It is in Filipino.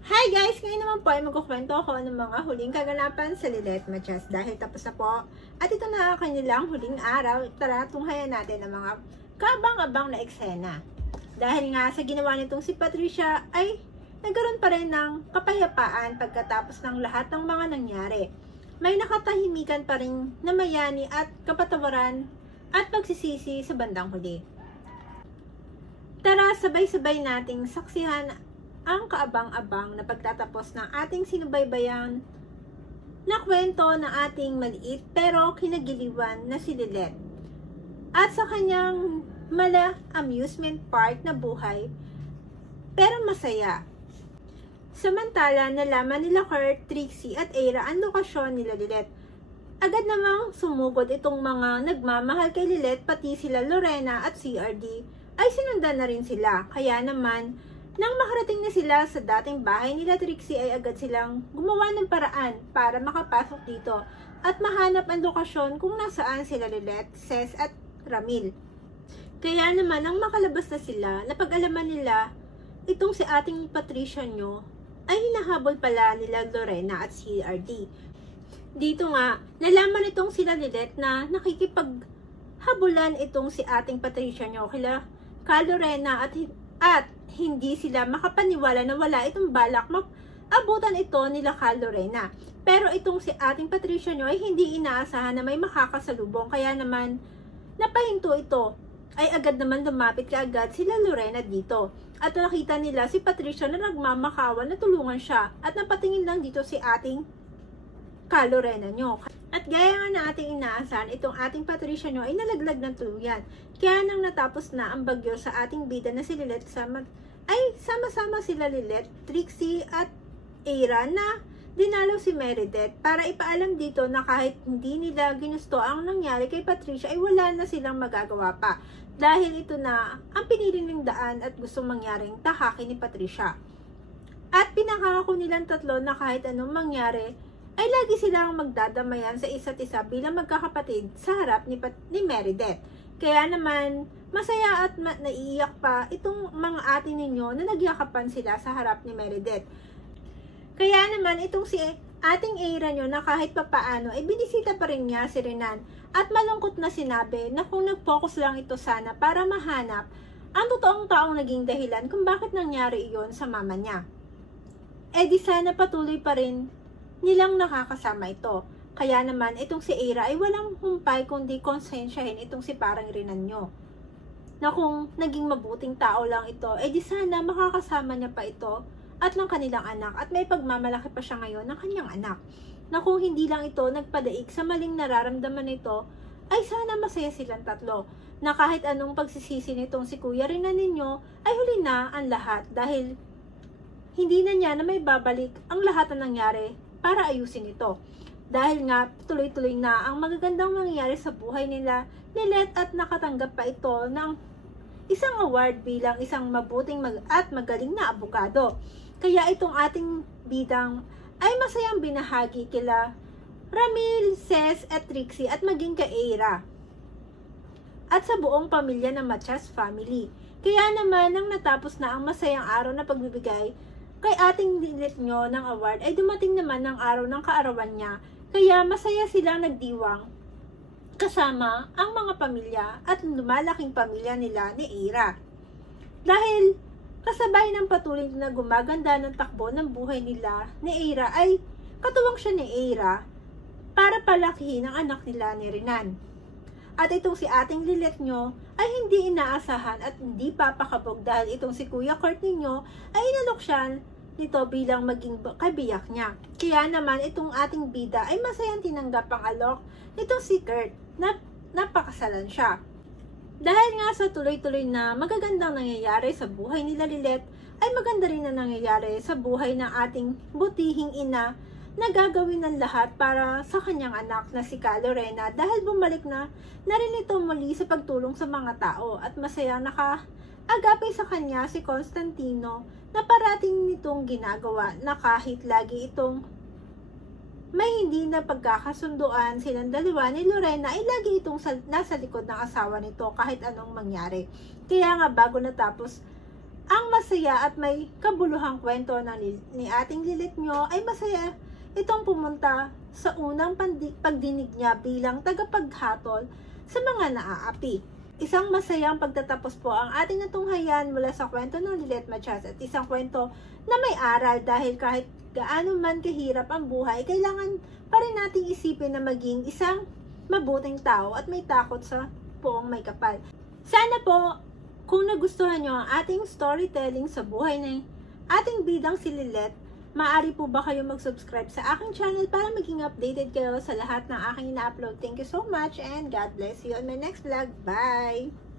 Hi guys! Ngayon naman po ay magkukwento ako ng mga huling kaganapan sa Lilet Matias dahil tapos na po. At ito na ang kanilang huling araw. Tara, tunghayan natin ang mga kabang-abang na eksena. Dahil nga sa ginawa nitong si Patricia ay nagkaroon pa rin ng kapayapaan pagkatapos ng lahat ng mga nangyari. May nakatahimikan pa rin na mayani at kapatawaran at pagsisisi sa bandang huli. Tara, sabay-sabay nating saksihan ang kaabang-abang na pagtatapos ng ating sinubaybayan na kwento ng ating maliit pero kinagiliwan na si Lilet at sa kanyang mala amusement park na buhay pero masaya. Samantala, nalaman nila Kurt, Trixie at Aira ang lokasyon nila Lilet. Agad namang sumugod itong mga nagmamahal kay Lilet, pati sila Lorena at CRD ay sinundan na rin sila. Kaya naman, nang makarating na sila sa dating bahay nila Trixie ay agad silang gumawa ng paraan para makapasok dito at mahanap ang lokasyon kung nasaan sila Lilet, Ces at Ramil. Kaya naman nang makalabas na sila, napag-alaman nila itong si ating Patricia nyo ay hinahabol pala nila Lorena at CRD. Dito nga, nalaman itong sila Lilet na nakikipaghabulan itong si ating Patricia nyo kila Lorena at hindi sila makapaniwala na wala itong balak abutan ito nila Lorena. Pero itong si ating Patricia nyo ay hindi inaasahan na may makakasalubong, kaya naman napahinto ito. Ay agad naman lumapit kaagad sila Lorena dito. At nakita nila si Patricia na nagmamakawan na tulungan siya. At napatingin lang dito si ating Lorena nyo. At gaya nga na ating inaasahan, itong ating Patricia nyo ay nalaglag ng tuluyan. Kaya nang natapos na ang bagyo sa ating bida na si Lilet, ay sama-sama sila Lilet, Trixie at Aira na dinalaw si Meredith para ipaalam dito na kahit hindi nila ginusto ang nangyari kay Patricia ay wala na silang magagawa pa. Dahil ito na ang piniling daan at gustong mangyaring tahaki ni Patricia. At pinakangako nilang tatlo na kahit anong mangyari, ay lagi silang magdadamayan sa isa't isa bilang magkakapatid sa harap ni Meredith. Kaya naman, masaya at naiiyak pa itong mga ate ninyo na nagyakapan sila sa harap ni Meredith. Kaya naman, itong si ating Aira nyo na kahit papaano ay binisita pa rin niya si Renan at malungkot na sinabi na kung nag-focus lang ito sana para mahanap ang totoong taong naging dahilan kung bakit nangyari iyon sa mama niya. Eh di sana patuloy pa rin nilang nakakasama ito. Kaya naman, itong si Aira ay walang humpay kundi konsensyahin itong si parang Renan nyo. Na kung naging mabuting tao lang ito, eh di sana makakasama niya pa ito at ng kanilang anak at may pagmamalaki pa siya ngayon ng kanyang anak. Na kung hindi lang ito nagpadaig sa maling nararamdaman nito, ay sana masaya silang tatlo. Na kahit anong pagsisisi nitong si Kuya Renan ninyo, ay huli na ang lahat dahil hindi na niya na may babalik ang lahat na nangyari para ayusin ito. Dahil nga tuloy-tuloy na ang magagandang mangyayari sa buhay nila Lilet at nakatanggap pa ito ng isang award bilang isang mabuting at magaling na abogado. Kaya itong ating bidang ay masayang binahagi kila Ramil, Ces at Trixie at maging kay Aira at sa buong pamilya ng Matias family. Kaya naman nang natapos na ang masayang araw na pagbibigay kay ating Lilet nyo ng award ay dumating naman ang araw ng kaarawan niya. Kaya masaya silang nagdiwang kasama ang mga pamilya at lumalaking pamilya nila ni Aira. Dahil kasabay ng patuloy na gumaganda ng takbo ng buhay nila ni Aira ay katuwang siya ni Aira para palakihin ang anak nila ni Renan. At itong si ating Lilet nyo ay hindi inaasahan at hindi papakabog dahil itong si Kuya Kurt ninyo ay inalok siya nito bilang maging kabiyak niya. Kaya naman itong ating bida ay masayang tinanggap ang alok nitong si Kurt na napakasalan siya. Dahil nga sa tuloy-tuloy na magagandang nangyayari sa buhay nila Lilet, ay maganda rin na nangyayari sa buhay ng ating butihing ina na gagawin ng lahat para sa kanyang anak na si Lorena dahil bumalik na rin ito muli sa pagtulong sa mga tao at masayang nakaagapay sa kanya si Constantino na parating nitong ginagawa na kahit lagi itong may hindi na pagkakasunduan silang dalawa ni Lorena ay lagi itong nasa likod ng asawa nito kahit anong mangyari. Kaya nga bago natapos Ang masaya at may kabuluhang kwento ni ating Lilith nyo ay masaya itong pumunta sa unang pagdinig niya bilang tagapaghatol sa mga naaapi. Isang masayang pagtatapos po ang ating natunghayan mula sa kwento ng Lilith Matias at isang kwento na may aral dahil kahit gaano man kahirap ang buhay, kailangan pa rin nating isipin na maging isang mabuting tao at may takot sa poong may kapal. Sana po, kung nagustuhan nyo ang ating storytelling sa buhay ng ating bidang si Lilith, maaari po ba kayo mag-subscribe sa aking channel para maging updated kayo sa lahat ng aking ina-upload. Thank you so much and God bless you on my next vlog. Bye!